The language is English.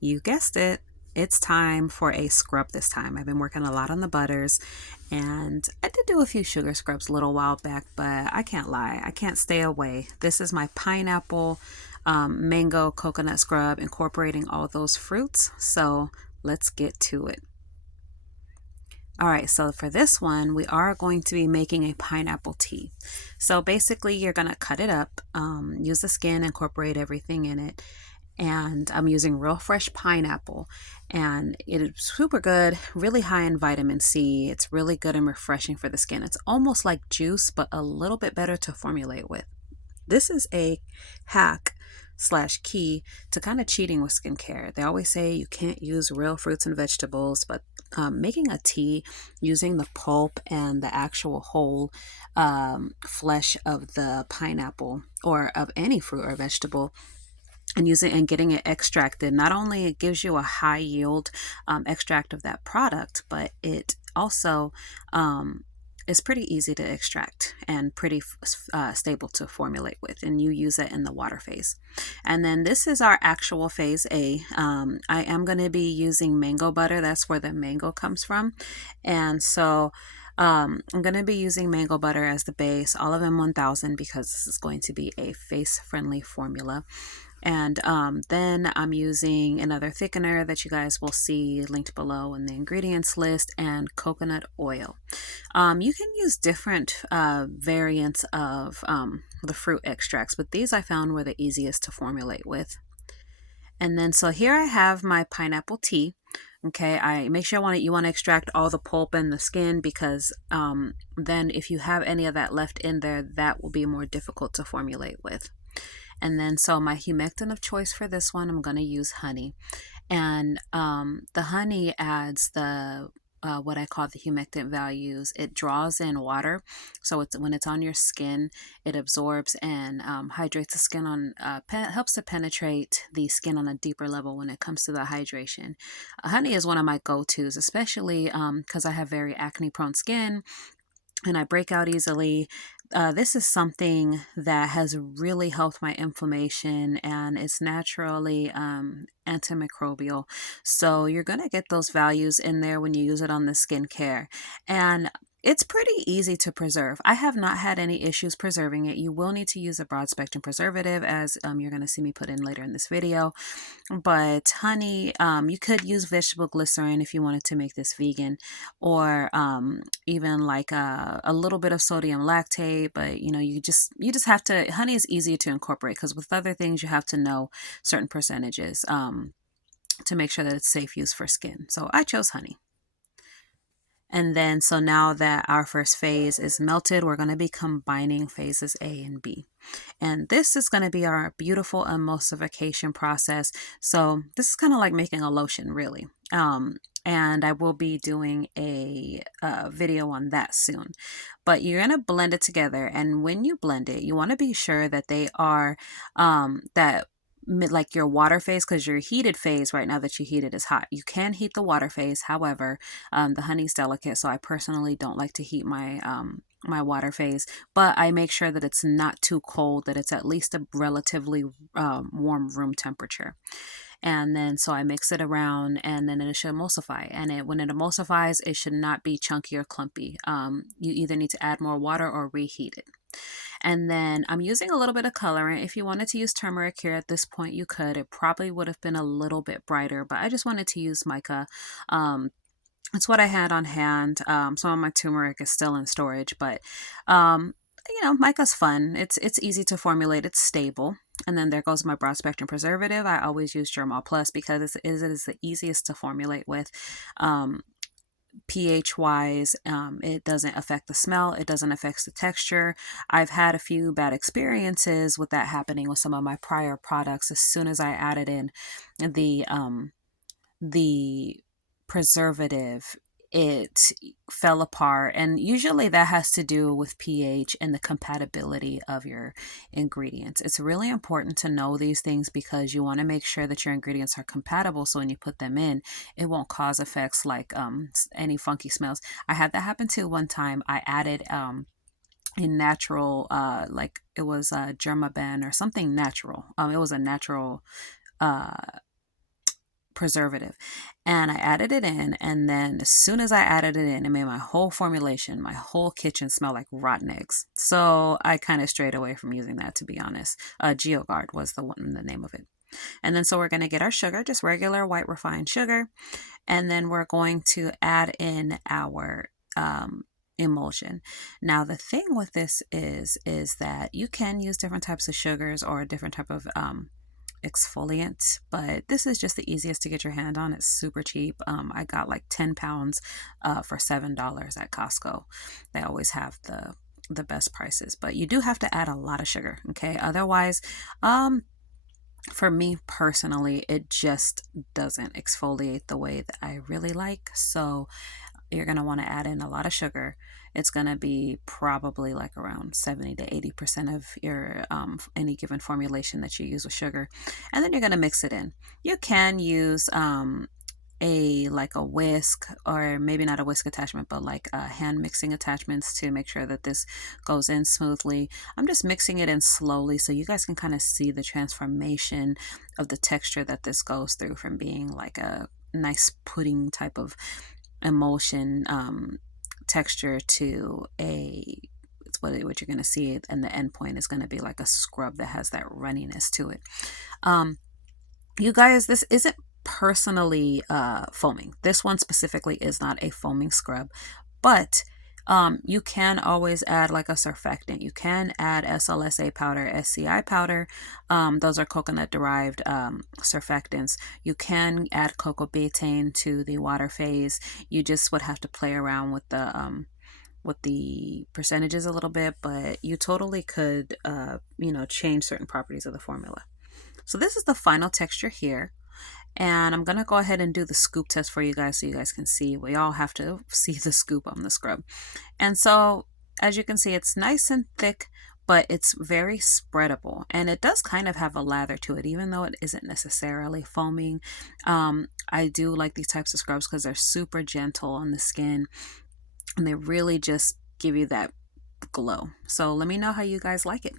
You guessed it. It's time for a scrub this time. I've been working a lot on the butters and I did do a few sugar scrubs a little while back, but I can't lie. I can't stay away. This is my pineapple mango coconut scrub incorporating all those fruits. So let's get to it. All right, so for this one, we are going to be making a pineapple tea. So basically, you're going to cut it up, use the skin, incorporate everything in it. And I'm using real fresh pineapple, and it is super good, really high in vitamin C. It's really good and refreshing for the skin. It's almost like juice, but a little bit better to formulate with. This is a hack slash key to kind of cheating with skincare. They always say you can't use real fruits and vegetables, but making a tea using the pulp and the actual whole flesh of the pineapple or of any fruit or vegetable and using and getting it extracted, not only it gives you a high yield extract of that product, but it also is pretty easy to extract and pretty stable to formulate with, and you use it in the water phase. And then this is our actual phase A. I am going to be using mango butter. That's where the mango comes from. And so I'm going to be using mango butter as the base, Olive M1000, because this is going to be a face friendly formula. And then I'm using another thickener that you guys will see linked below in the ingredients list, and coconut oil. You can use different variants of the fruit extracts, but these I found were the easiest to formulate with. And then so here I have my pineapple tea. Okay, I make sure you want to extract all the pulp and the skin, because then if you have any of that left in there, that will be more difficult to formulate with. And then so my humectant of choice for this one, I'm going to use honey. And the honey adds the what I call the humectant values. It draws in water, so it's when it's on your skin, it absorbs and hydrates the skin on helps to penetrate the skin on a deeper level when it comes to the hydration. Honey is one of my go-tos, especially because I have very acne prone skin and I break out easily. This is something that has really helped my inflammation, and it's naturally antimicrobial. So you're going to get those values in there when you use it on the skincare. And it's pretty easy to preserve. I have not had any issues preserving it. You will need to use a broad spectrum preservative, as you're going to see me put in later in this video. But honey, you could use vegetable glycerin if you wanted to make this vegan, or even like a little bit of sodium lactate. But you just have to. Honey is easy to incorporate, because with other things you have to know certain percentages to make sure that it's safe use for skin. So I chose honey. And then, so now that our first phase is melted, we're going to be combining phases A and B. And this is going to be our beautiful emulsification process. So this is kind of like making a lotion, really. And I will be doing a video on that soon. But you're going to blend it together. And when you blend it, you want to be sure that they are, that like your water phase, because your heated phase right now that you heated is hot. You can heat the water phase. However, the honey's delicate, so I personally don't like to heat my water phase, but I make sure that it's not too cold, that it's at least a relatively warm room temperature. And then so I mix it around, and then it should emulsify. And when it emulsifies, it should not be chunky or clumpy. You either need to add more water or reheat it. And then I'm using a little bit of colorant. If you wanted to use turmeric here at this point, you could. It probably would have been a little bit brighter, but I just wanted to use mica. It's what I had on hand. Some of my turmeric is still in storage, but mica's fun. It's easy to formulate. It's stable. And then there goes my broad spectrum preservative. I always use Germall Plus because it is the easiest to formulate with. pH wise, it doesn't affect the smell, it doesn't affect the texture. I've had a few bad experiences with that happening with some of my prior products. As soon as I added in the preservative, it fell apart, and usually that has to do with pH and the compatibility of your ingredients. It's really important to know these things, because you want to make sure that your ingredients are compatible, so when you put them in, it won't cause effects like any funky smells. I had that happen too one time. I added a natural like it was Germaben or something natural. It was a natural preservative. And I added it in, and then as soon as I added it in, it made my whole formulation, my whole kitchen smell like rotten eggs. So I kind of strayed away from using that, to be honest. GeoGuard was the name of it. And then so we're going to get our sugar, just regular white refined sugar, and then we're going to add in our emulsion. Now the thing with this is that you can use different types of sugars or a different type of exfoliant, but this is just the easiest to get your hand on. It's super cheap. I got like 10 pounds for $7 at Costco. They always have the best prices, but you do have to add a lot of sugar, okay? Otherwise, for me personally, it just doesn't exfoliate the way that I really like. So you're going to want to add in a lot of sugar. It's going to be probably like around 70 to 80% of your any given formulation that you use with sugar. And then you're going to mix it in. You can use like a whisk, or maybe not a whisk attachment, but like hand mixing attachments to make sure that this goes in smoothly. I'm just mixing it in slowly so you guys can kind of see the transformation of the texture that this goes through, from being like a nice pudding type of emulsion texture to it's what you're going to see, and the end point is going to be like a scrub that has that runniness to it. You guys, this isn't personally foaming. This one specifically is not a foaming scrub, but you can always add like a surfactant. You can add SLSA powder, SCI powder. Those are coconut derived surfactants. You can add cocoa betaine to the water phase. You just would have to play around with the percentages a little bit, but you totally could change certain properties of the formula. So this is the final texture here. And I'm going to go ahead and do the scoop test for you guys so you guys can see. We all have to see the scoop on the scrub. And so as you can see, it's nice and thick, but it's very spreadable. And it does kind of have a lather to it, even though it isn't necessarily foaming. I do like these types of scrubs because they're super gentle on the skin, and they really just give you that glow. So let me know how you guys like it.